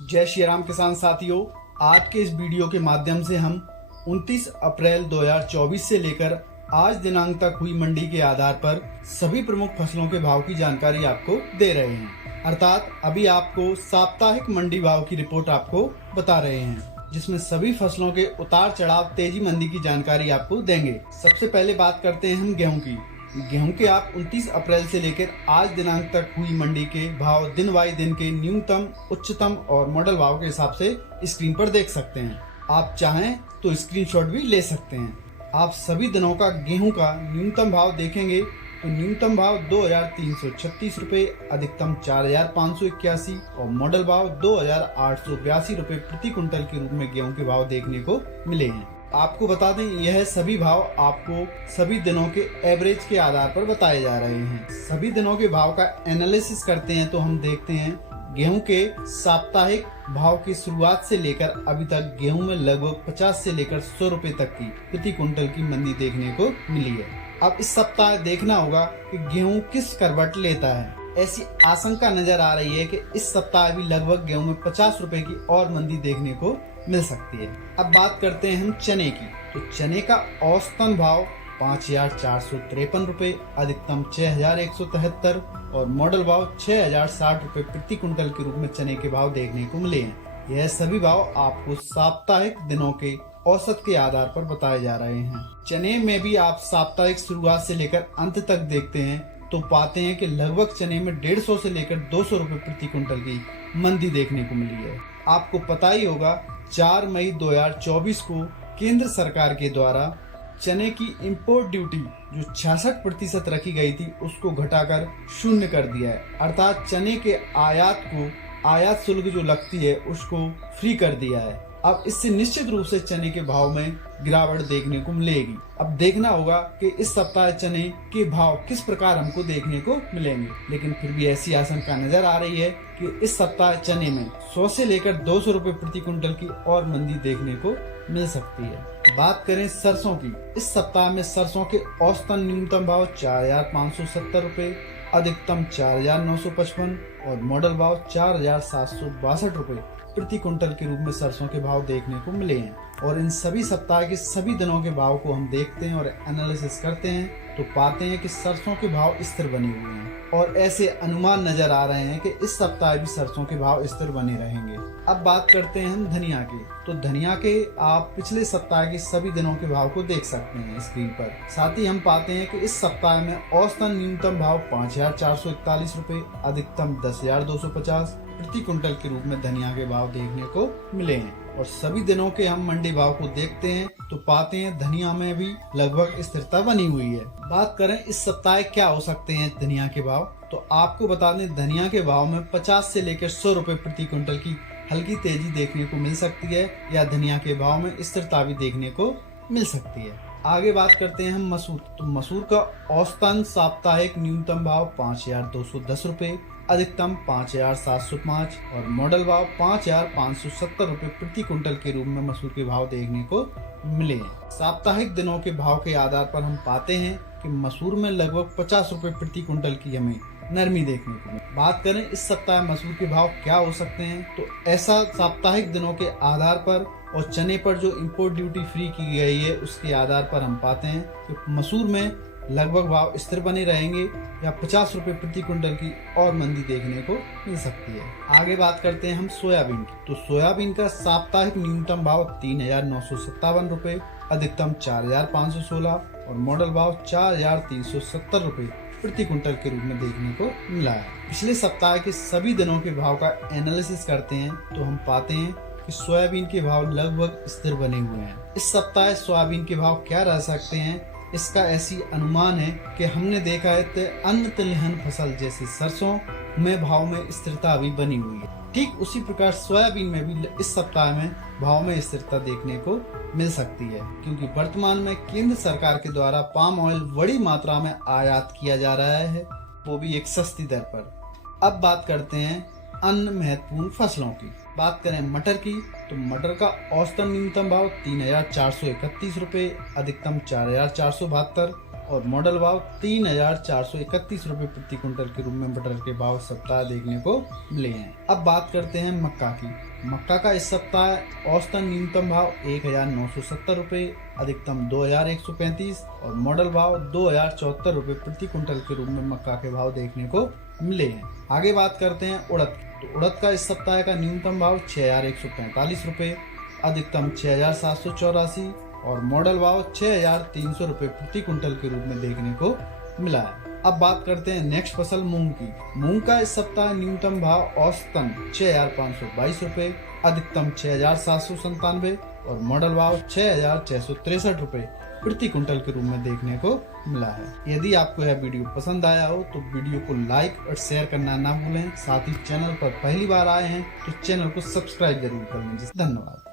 जय श्री राम किसान साथियों, आज के इस वीडियो के माध्यम से हम 29 अप्रैल 2024 से लेकर आज दिनांक तक हुई मंडी के आधार पर सभी प्रमुख फसलों के भाव की जानकारी आपको दे रहे हैं। अर्थात अभी आपको साप्ताहिक मंडी भाव की रिपोर्ट आपको बता रहे हैं, जिसमें सभी फसलों के उतार चढ़ाव, तेजी मंदी की जानकारी आपको देंगे। सबसे पहले बात करते हैं हम गेहूं की। गेहूं के आप 29 अप्रैल से लेकर आज दिनांक तक हुई मंडी के भाव दिन बाई दिन के न्यूनतम, उच्चतम और मॉडल भाव के हिसाब से स्क्रीन पर देख सकते हैं। आप चाहें तो स्क्रीनशॉट भी ले सकते हैं। आप सभी दिनों का गेहूं का न्यूनतम भाव देखेंगे तो न्यूनतम भाव 2336 रुपए, अधिकतम 4581 और मॉडल भाव 2882 रुपए प्रति कुंटल के रूप में गेहूं के भाव देखने को मिले हैं। आपको बता दें, यह सभी भाव आपको सभी दिनों के एवरेज के आधार पर बताए जा रहे हैं। सभी दिनों के भाव का एनालिसिस करते हैं तो हम देखते हैं गेहूं के साप्ताहिक भाव की शुरुआत से लेकर अभी तक गेहूं में लगभग 50 से लेकर 100 रुपए तक की प्रति कुंटल की मंदी देखने को मिली है। अब इस सप्ताह देखना होगा कि गेहूं किस करवट लेता है। ऐसी आशंका नजर आ रही है कि इस सप्ताह भी लगभग गेहूं में 50 रुपए की और मंदी देखने को मिल सकती है। अब बात करते हैं हम चने की। तो चने का औसतन भाव 5453 रुपए, अधिकतम 6173 और मॉडल भाव 6060 रुपए प्रति कुंटल के रूप में चने के भाव देखने को मिले हैं। यह सभी भाव आपको साप्ताहिक दिनों के औसत के आधार पर बताए जा रहे हैं। चने में भी आप साप्ताहिक शुरुआत से लेकर अंत तक देखते हैं तो पाते हैं कि लगभग चने में 150 से लेकर 200 रुपए प्रति कुंटल की मंदी देखने को मिली है। आपको पता ही होगा 4 मई 2024 को केंद्र सरकार के द्वारा चने की इंपोर्ट ड्यूटी जो 66% रखी गई थी उसको घटाकर 0 कर दिया है। अर्थात चने के आयात शुल्क जो लगती है उसको फ्री कर दिया है। अब इससे निश्चित रूप से चने के भाव में गिरावट देखने को मिलेगी। अब देखना होगा कि इस सप्ताह चने के भाव किस प्रकार हमको देखने को मिलेंगे, लेकिन फिर भी ऐसी आशंका नजर आ रही है कि इस सप्ताह चने में 100 से लेकर 200 रुपए प्रति कुंटल की और मंदी देखने को मिल सकती है। बात करें सरसों की। इस सप्ताह में सरसों के औसतन न्यूनतम भाव 4570 रुपए, अधिकतम 4955 और मॉडल भाव 4762 रुपए प्रति कुंटल के रूप में सरसों के भाव देखने को मिले हैं। और इन सभी सप्ताह के सभी दिनों के भाव को हम देखते हैं और एनालिसिस करते हैं तो पाते हैं कि सरसों के भाव स्थिर बने हुए हैं और ऐसे अनुमान नजर आ रहे हैं कि इस सप्ताह भी सरसों के भाव स्थिर बने रहेंगे। अब बात करते हैं हम धनिया की। तो धनिया के आप पिछले सप्ताह के सभी दिनों के भाव को देख सकते हैं स्क्रीन पर। साथ ही हम पाते हैं कि इस सप्ताह में औसतन न्यूनतम भाव 5441 रुपए, अधिकतम 10250 प्रति कुंटल के रूप में धनिया के भाव देखने को मिले हैं। और सभी दिनों के हम मंडी भाव को देखते हैं तो पाते हैं धनिया में भी लगभग स्थिरता बनी हुई है। बात करें इस सप्ताह क्या हो सकते हैं धनिया के भाव, तो आपको बता दें धनिया के भाव में 50 से लेकर 100 रुपए प्रति कुंटल की हल्की तेजी देखने को मिल सकती है या धनिया के भाव में स्थिरता भी देखने को मिल सकती है। आगे बात करते हैं हम मसूर। तो मसूर का औसतन साप्ताहिक न्यूनतम भाव 5210 रुपए, अधिकतम 5705 और मॉडल भाव 5570 रुपए प्रति कुंटल के रूप में मसूर के भाव देखने को मिले हैं। साप्ताहिक दिनों के भाव के आधार पर हम पाते हैं कि मसूर में लगभग 50 रुपए प्रति कुंटल की हमें नरमी देखने को मिली। बात करें इस सप्ताह मसूर के भाव क्या हो सकते हैं, तो ऐसा साप्ताहिक दिनों के आधार पर और चने पर जो इंपोर्ट ड्यूटी फ्री की गई है उसके आधार पर हम पाते हैं कि मसूर में लगभग भाव स्थिर बने रहेंगे या 50 रुपए प्रति कुंटल की और मंदी देखने को मिल सकती है। आगे बात करते हैं हम सोयाबीन की। तो सोयाबीन का साप्ताहिक न्यूनतम भाव 3957 रुपए, अधिकतम 4516 और मॉडल भाव 4370 रुपए प्रति कुंटल के रूप में देखने को मिला है। पिछले सप्ताह के सभी दिनों के भाव का एनालिसिस करते हैं तो हम पाते हैं कि सोयाबीन के भाव लगभग स्थिर बने हुए हैं। इस सप्ताह सोयाबीन के भाव क्या रह सकते हैं, इसका ऐसी अनुमान है कि हमने देखा है कि अन्य तिलहन फसल जैसे सरसों में भाव में स्थिरता अभी बनी हुई है। ठीक उसी प्रकार सोयाबीन में भी इस सप्ताह में भाव में स्थिरता देखने को मिल सकती है, क्योंकि वर्तमान में केंद्र सरकार के द्वारा पाम ऑयल बड़ी मात्रा में आयात किया जा रहा है, वो भी एक सस्ती दर पर। अब बात करते हैं अन्य महत्वपूर्ण फसलों की। बात करें मटर की, तो मटर का औसतन न्यूनतम भाव 3431 रुपए, अधिकतम 4472 और मॉडल भाव 3,431 रुपए प्रति क्विंटल के रूप में मटर के भाव सप्ताह देखने को मिले हैं। अब बात करते हैं मक्का की। मक्का का इस सप्ताह औसतन न्यूनतम भाव 1,970 रुपए, अधिकतम 2,135 और मॉडल भाव 2,074 रुपए प्रति क्विंटल के रूप में मक्का के भाव देखने को मिले हैं। आगे बात करते हैं उड़द। तो उड़द का इस सप्ताह का न्यूनतम भाव 6,145 रुपए, अधिकतम 6,784 और मॉडल भाव 6,300 रुपए प्रति क्विंटल के रूप में देखने को मिला है। अब बात करते हैं नेक्स्ट फसल मूंग की। मूंग का इस सप्ताह न्यूनतम भाव औसतन 6,522 रुपए, अधिकतम 6,797 और मॉडल भाव 6,663 रुपए प्रति क्विंटल के रूप में देखने को मिला है। यदि आपको यह वीडियो पसंद आया हो तो वीडियो को लाइक और शेयर करना ना भूलें। साथ ही चैनल पर पहली बार आए हैं तो चैनल को सब्सक्राइब जरूर कर लीजिए। धन्यवाद।